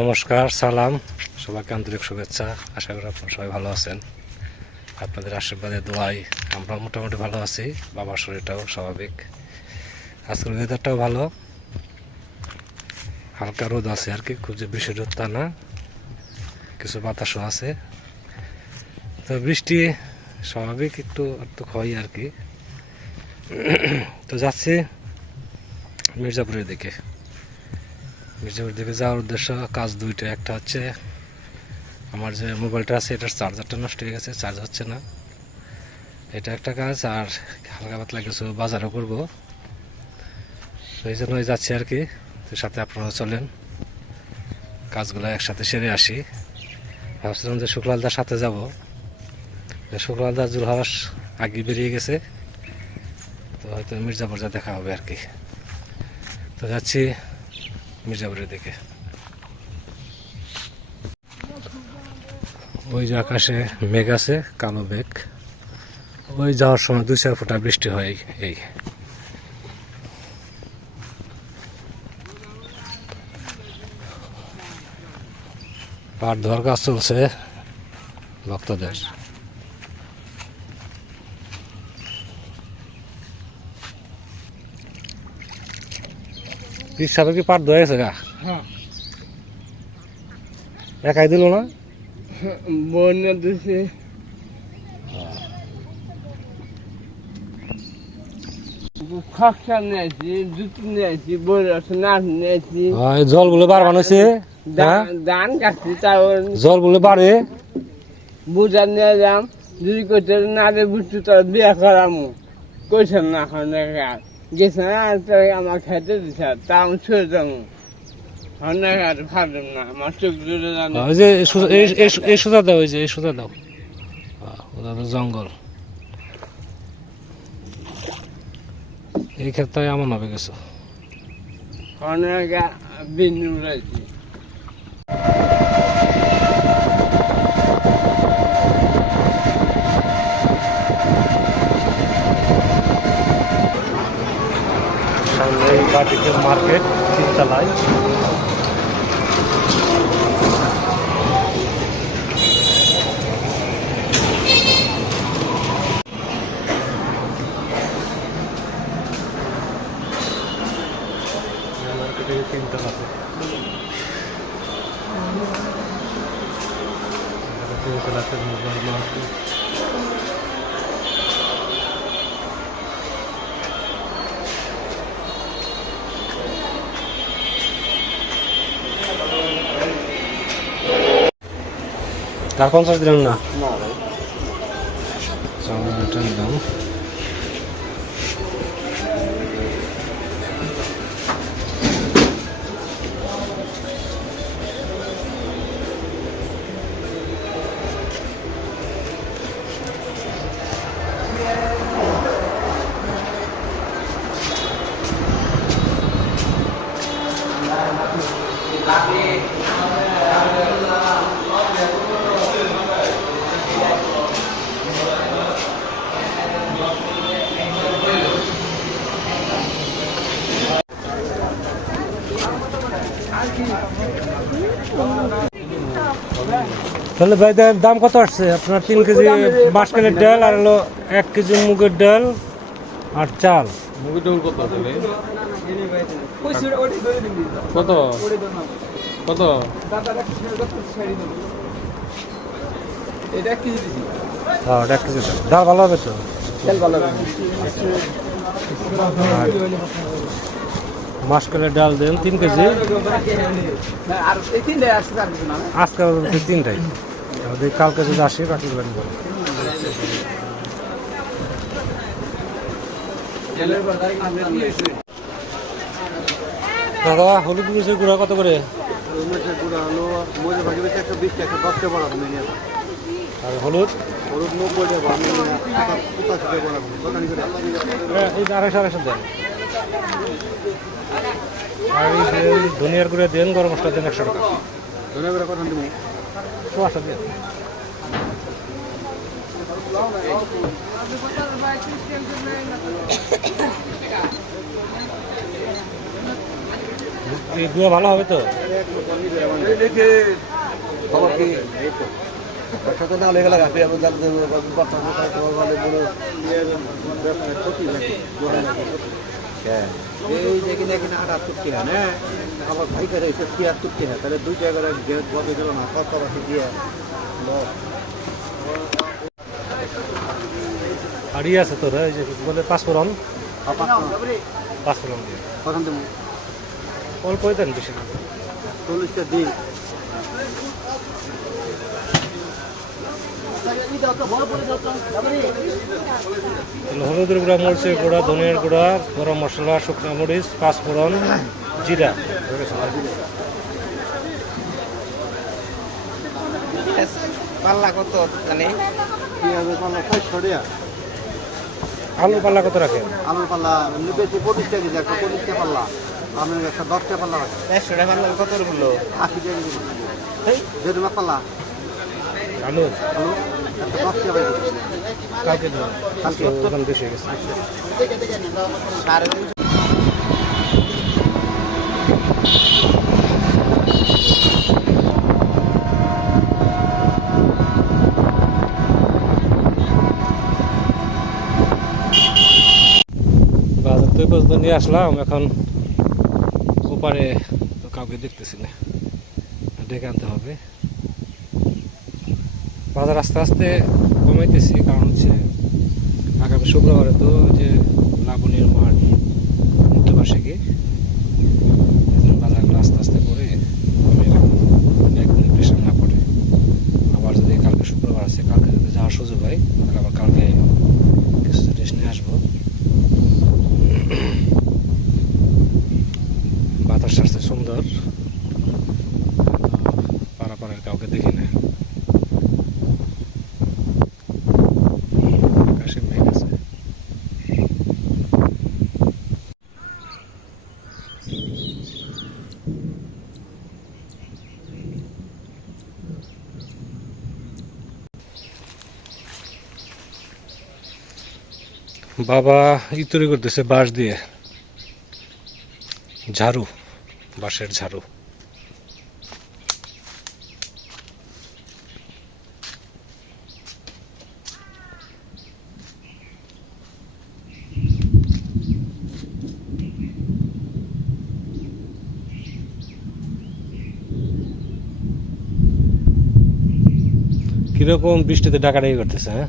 নমস্কার, সালাম। সবাইকে আন্তরিক শুভেচ্ছা। আশা করি আপনারা সবাই ভালো আছেন। আপনাদের আশীর্বাদে দোয়াই আমরা মোটামুটি ভালো আছি। বাবার শরীরটাও স্বাভাবিক। আজকের ওয়েদারটাও ভালো। হালকা রোদ আছে আর কি, খুব যে বৃষ্টি রোদ তা না। কিছু বাতাসও আছে। তো বৃষ্টি স্বাভাবিক, একটু একটু হয় আর কি। তো যাচ্ছি মির্জাপুরের দিকে। মির্জাপুর দিকে যাওয়ার উদ্দেশ্য, কাজ দুইটা। একটা হচ্ছে, আমার যে মোবাইলটা আছে, এটার চার্জারটা নষ্ট হয়ে গেছে চার্জ হচ্ছে না। এটা একটা কাজ, আর হালকা পাতলা কিছু বাজারও করব। সেই জন্যই যাচ্ছি আর কি। তো সাথে আপনারা চলেন। কাজগুলো একসাথে সেরে আসি। ভাবছিলাম যে শুক্লালদার সাথে যাব। শুক্লালদার জুলহাস আগে বেরিয়ে গেছে। তো হয়তো মির্জাপুর যা দেখা হবে আর কি। তো যাচ্ছি। মির্জাপুরের দিকে ওই যে আকাশে মেঘ আছে, কালো মেঘ। ওই যাওয়ার সময় দুই চার ফোঁটা বৃষ্টি হয় এই। পাট ধোয়ার কাজ চলছে ভক্তদের। হিসাবে কি পাট ধোয়া গেছে গা? হ্যাঁ। একাই দিল না? বন্যা দিছে। জল বলে বার বানাইছে হ্যাঁ? ধান কাটছি তাও জল বলে বাড়ে। বুঝা নিয়ে যাম যদি কইতে না দে বুঝছি তোর বিয়ে করামু। কইছেন না এখন না তাই আমার খেতে দিছে তা আমি ছুঁয়ে যাব আর ভাবলাম না আমার চোখ জুড়ে জানো। যে এই সোজা- এই- যে এই সোজা দাও। ওটা তো জঙ্গল। এই ক্ষেত্রে এমন হবে কিছু অনেক বিন্দু রয়েছে সামনে এই বাটিকে মার্কেট তিনতলায় মার্কেটে তিনতলাতে তিনতলাতে মোবাইল মার্কেট তার পঞ্চাশ দিলাম না। না ভাই। তাহলে ভাই দাম- দাম কত আসছে? আপনার তিন কেজি বাঁশকালের ডাল আর হলো এক কেজি মুগের ডাল আর চাল। মুগের ডাল কত আসলে কত? কত? এটা কি হ্যাঁ এক কেজি ডাল ডাল ভালো হবে তো? তেল ভালো মাসকালের ডাল দেন তিন কেজি। আর এই তিনটে আসছে আর কিছু না। আজকে হচ্ছে তিনটাই। আমাদের কালকে যদি আসি বাকি দেবেন দাদা হলুদ মরিচের গুঁড়া কত করে? গুঁড়া আর হলুদ? হলুদ নব্বই আমি পঁচাশি হ্যাঁ, এই আড়াইশো আড়াইশো দেন। আর ধনিয়ার গুঁড়া দেন গরম মশলা দেন একশো টাকা। ধনে করে কথা দিব? এই দুয়া ভালো হবে তো? খবর কি তো না লেগে লাগা নাকি হ্যাঁ এই যে কিনা কিনা আট আটষট্টি হ্যাঁ আবার পাইকারি এসে তিয়াত্তরটি হ্যাঁ। তাহলে দুই টাকার গেল না কত রাখি দিয়ে আর আছে তোর এই যে বলে পাঁচফোড়ন পাঁচফোড়ন দিয়ে। কখন দেবো অল্পই দেন বেশি? চল্লিশটা দিন হলুদের গুঁড়া মরিচের গুঁড়া ধনিয়ার গুঁড়া গরম মশলা শুকনো মরিচ পাঁচফোড়ন জিরা? পাল্লা কত জানি? পেঁয়াজের পাল্লা টাকা। পাল্লা কত রাখেন আলুর পাল্লা বেশি পঁচিশ টাকা কেজি একটা পঁচিশটা পাল্লা। আমি একটা দশটা পাল্লা রাখি। দেড়শো টাকা পাল্লা কত হলো? আশি টাকা কেজি মাছ পাল্লা। আলু? আলু একটা কালকে কালকে? বেশি হয়ে গেছে। বাজার পর্যন্ত নিয়ে আসলাম। এখন ওপারে কাউকে দেখতেছি না। ডেকে আনতে হবে। বাজার আস্তে আস্তে কমাইতেছি, কারণ হচ্ছে আগামী শুক্রবারে তো যে লাবণীর মাঠ মধ্যবার্ষিকী এজন্য বাজারগুলো আস্তে আস্তে করে একদিন প্রেশার না পড়ে। আবার যদি কালকে শুক্রবার আছে, কালকে যদি যাওয়ার সুযোগ হয়, তাহলে আবার কালকে কিছু জিনিস নিয়ে আসব। বাতাস আসছে সুন্দর। পারাপারের কাউকে দেখি না আকাশে মেঘ আছে বাবা ই তৈরি করতেছে বাঁশ দিয়ে। ঝাড়ু বাঁশের ঝাড়ু। কীরকম বৃষ্টিতে ডাকাডাকি করতেছে হ্যাঁ?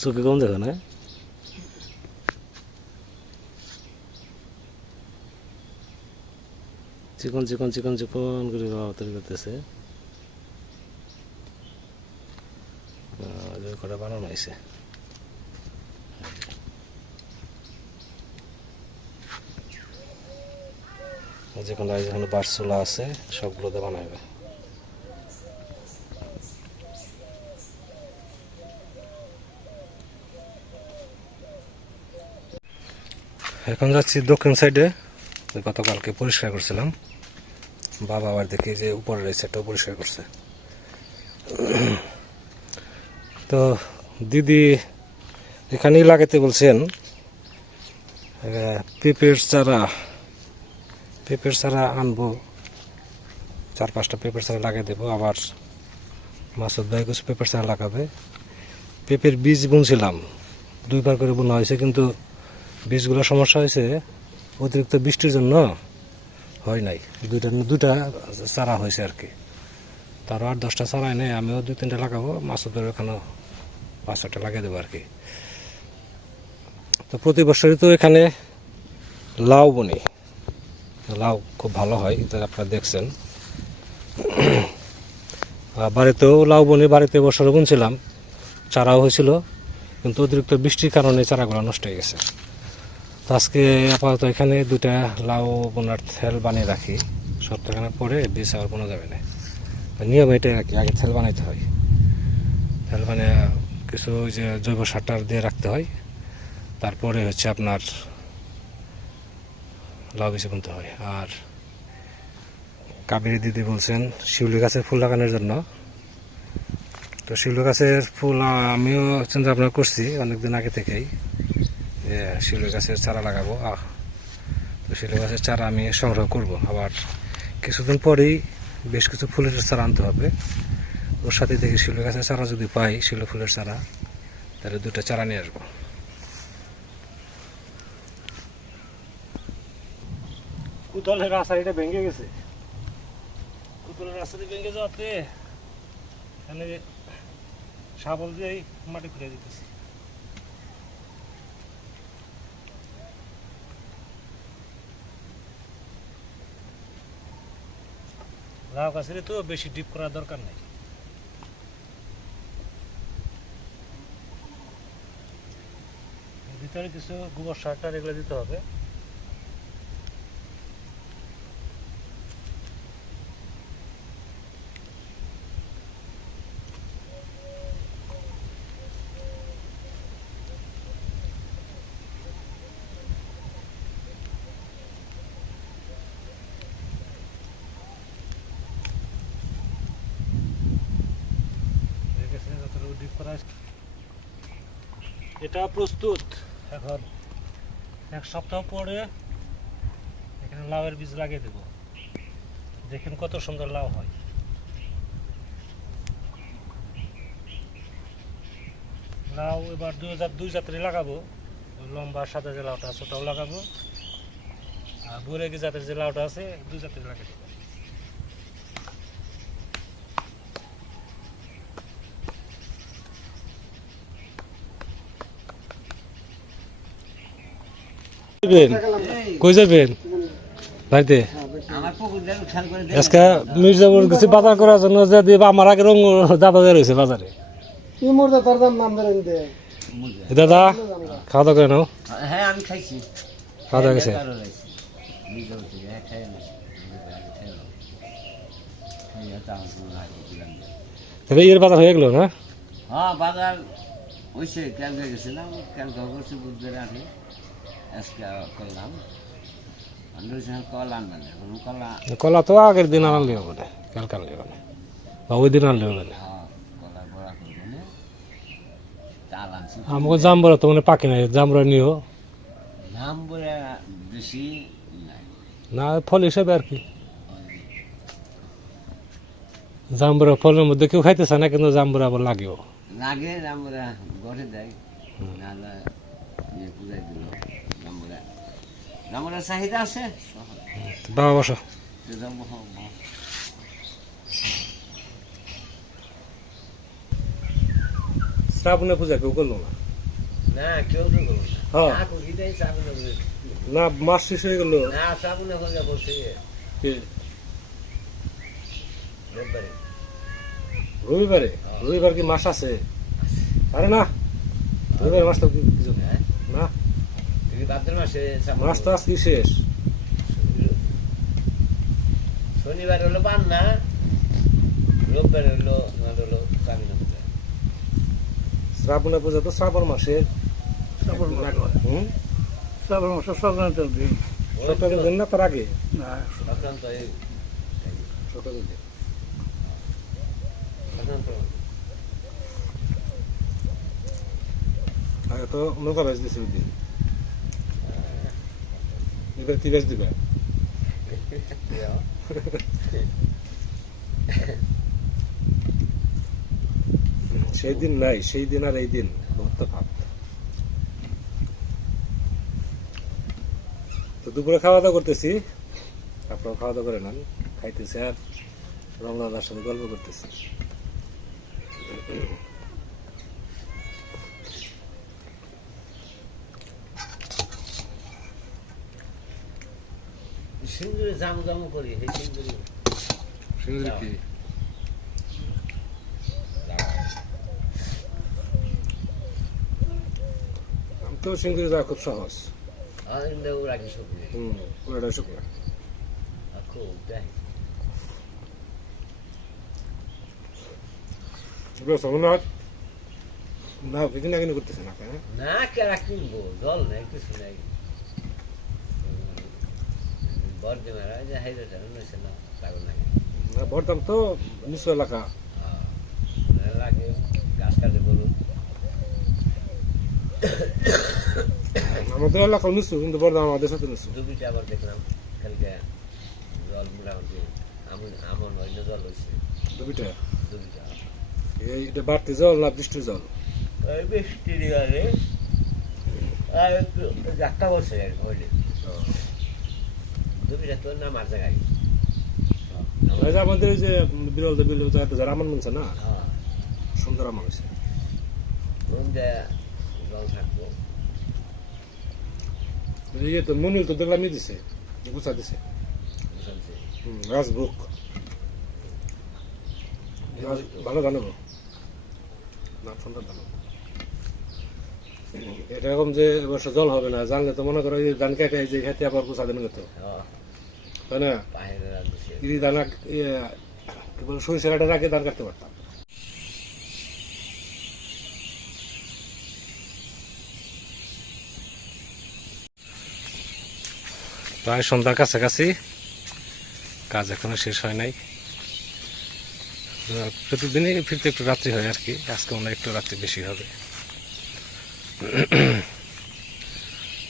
চোখে কম দেখো না? চিকন চিকন চিকন চিকন করে বাবা করতেছে। বানানো হয়েছে? যেখানে যেখানে বারসোলা আছে, সবগুলোতে বানাবে এখন যাচ্ছি দক্ষিণ সাইডে। গতকালকে পরিষ্কার করছিলাম। বাবা আবার দেখি যে উপরে রয়েছে একটা পরিষ্কার করছে। তো দিদি এখানেই লাগাতে বলছেন পেঁপের চারা। পেঁপের চারা আনব। চার পাঁচটা পেঁপের চারা লাগিয়ে দেবো। আবার মাসুদ ভাই কিছু পেঁপের চারা লাগাবে। পেঁপের বীজ বুনছিলাম। দুইবার করে বোনা হয়েছে, কিন্তু বীজগুলো সমস্যা হয়েছে, অতিরিক্ত বৃষ্টির জন্য হয় নাই। দুইটা দুটা চারা হয়েছে আর কি। তারও আর দশটা চারা নেই, আমিও দুই তিনটা লাগাবো, মাসুদের ওখানেও পাঁচ ছটা লাগিয়ে দেবো আর কি। তো প্রতি বছরই তো এখানে লাউ বনি। লাউ খুব ভালো হয়, এটা আপনারা দেখছেন। বাড়িতেও লাউ বনি, বাড়িতে বছর বুনছিলাম চারাও হয়েছিল, কিন্তু অতিরিক্ত বৃষ্টির কারণে চারাগুলো নষ্ট হয়ে গেছে। তো আজকে আপাতত এখানে দুটা লাউ বোনার থেল বানিয়ে রাখি। সপ্তাহখানেক পরে বীজ আর বোনা যাবে না। নিয়ম এটাই কি, আগে থেল বানাইতে হয়। থেল মানে কিছু ওই যে জৈব সারটার দিয়ে রাখতে হয়। তারপরে হচ্ছে আপনার লাউ বীজ বুনতে হয়। আর কাবেরী দিদি বলছেন, শিউলি গাছের ফুল লাগানোর জন্য। তো শিউলি গাছের ফুল আমিও চিন্তা ভাবনা করছি অনেকদিন আগে থেকেই। যে শিউলি গাছের চারা লাগাবো আহ, তো শিউলি গাছের চারা আমি সংগ্রহ করব। আবার কিছুদিন পরেই বেশ কিছু ফুলের চারা আনতে হবে। ওর সাথে দেখি শিউলি গাছের চারা যদি পাই শিউলি ফুলের চারা তাহলে দুটো চারা নিয়ে আসব। কুতলের রাস্তাটা ভেঙে গেছে। কুতলের ভেঙে যাওয়াতে এখানে শাবল দিয়েই মাটি খুঁড়ে দিতেছি। লাউ গাছের তো বেশি ডিপ করার দরকার নাই। ভিতরে কিছু গোবর সার টার এগুলো দিতে হবে হয়ে গেছে, যতটুকু deep করা হয়েছে। এটা প্রস্তুত। এখন এক সপ্তাহ পরে এখানে লাউয়ের বীজ লাগিয়ে দেব। দেখেন কত সুন্দর লাউ হয়। লাউ এবার দুই হাজার দুই জাতের লাগাবো। লম্বা সাদা যে লাউটা আছে ওটাও লাগাবো। আর বুড়েগি জাতের যে লাউটা আছে, দুই জাতের লাগিয়ে দেবো। যাবেন? কই যাবেন? বাড়িতে? আজকে মির্জাপুর বাজার করার জন্য, যে দিয়ে আমার আগে রঙ হয়েছে বাজারে। দাদা, খাওয়া দাওয়া হ্যাঁ খাওয়া দাওয়া গেছে এর বাজার হয়ে গেল না? হ্যাঁ করলাম। কল কলা কলা তো আগের দিন আনলে হবে না কালকে আনলে হবে বা ওই দিন আনলে হবে না। হ্যাঁ আমাকে জামবরা তো মানে পাকি নাই জামবরা নিও। বেশি না ফল হিসেবে আর কি। জামবরা ফলের মধ্যে কেউ খাইতেছে না কিন্তু জামবরা আবার লাগেও। লাগে আমরা গড়ে দেয়। নাহলে ইয়ে পূজায় দিল আমরা চাহিদা আছে? বাবা বসো। হ্যাঁ, হ্যাঁ। শ্রাবণে পূজা কেউ করল না? না কেউ তো করব হ্যাঁ। মাস শেষ হয়ে গেল। না শ্রাবণে করে বলছে রোববারে। রবিবারে? রবিবার কি মাস আছে? আরে না রবিবার মাস তো কি- না। মাসে মাস তো আজকে শেষ। শনিবার হলো বান্না রোববার হলো হলো শ্রাবণে পূজা শ্রাবণে পূজা তো শ্রাবণ মাসে। শ্রাবণ মাস। হুম? শ্রাবণ মাসের সংক্রান্তের দিন। ওই দিন না তার আগে? না সংক্রান্ত দিন। তো নৌকা বেচ ওই দিন। এবার বেচ দিবে সেই দিন নাই সেই দিন আর এই দিন বহুত তফাৎ তো দুপুরে খাওয়া দাওয়া করতেছি। আপনারা খাওয়া দাওয়া করে নেন। খাইতেছি আর রমজানের সাথে গল্প করতেছি। সিন্দুরে জামু জামু করি সেই সিন্দুরে। সিঙ্গুরি কি? তো সিঙ্গুরি যাওয়া খুব সহজ। সোমনাথ করতেছে? না কিনবো? জল নেই কিছু নেই। বর্দি মারা যে হাইরে নইছে না লাগবে না না ভরতাম তো নিচু এলাকা। আমাদের এলাকা নিচু কিন্তু বর্ধমান আমাদের সাথে নিচু। দুবিটা আবার দেখলাম কালকে জল মোটামুটি আমন হইল জল হয়েছে দুবিটা? দুবিটা। এই এটা বাড়তি জল না বৃষ্টির জল? ওই বৃষ্টি আর একটা বছর হইলে। দুবিটা তো নামার জায়গায়? আমাদের ওই যে বিরল বিরল জায়গাতে যারা আমার মনছে না হ্যাঁ। সুন্দর আমার হয়েছে। রুমটা জল থাকব? এই তো মনিল তো দেখলাম দিছে গুছা দিছে। রাজবুক ভালো না সুন্দর এরকম যে এবছর জল হবে না জানলে তো মনে করো ধান এই যে খেতে আবার গুছা দেন তো হ্যাঁ। ইয়ে, আগে কাটতে পারতাম। প্রায় সন্ধ্যার কাছাকাছি। কাজ এখনও শেষ হয় নাই। প্রতিদিনই ফিরতে একটু রাত্রি হয় আর কি। আজকে মনে একটু রাত্রি বেশি হবে।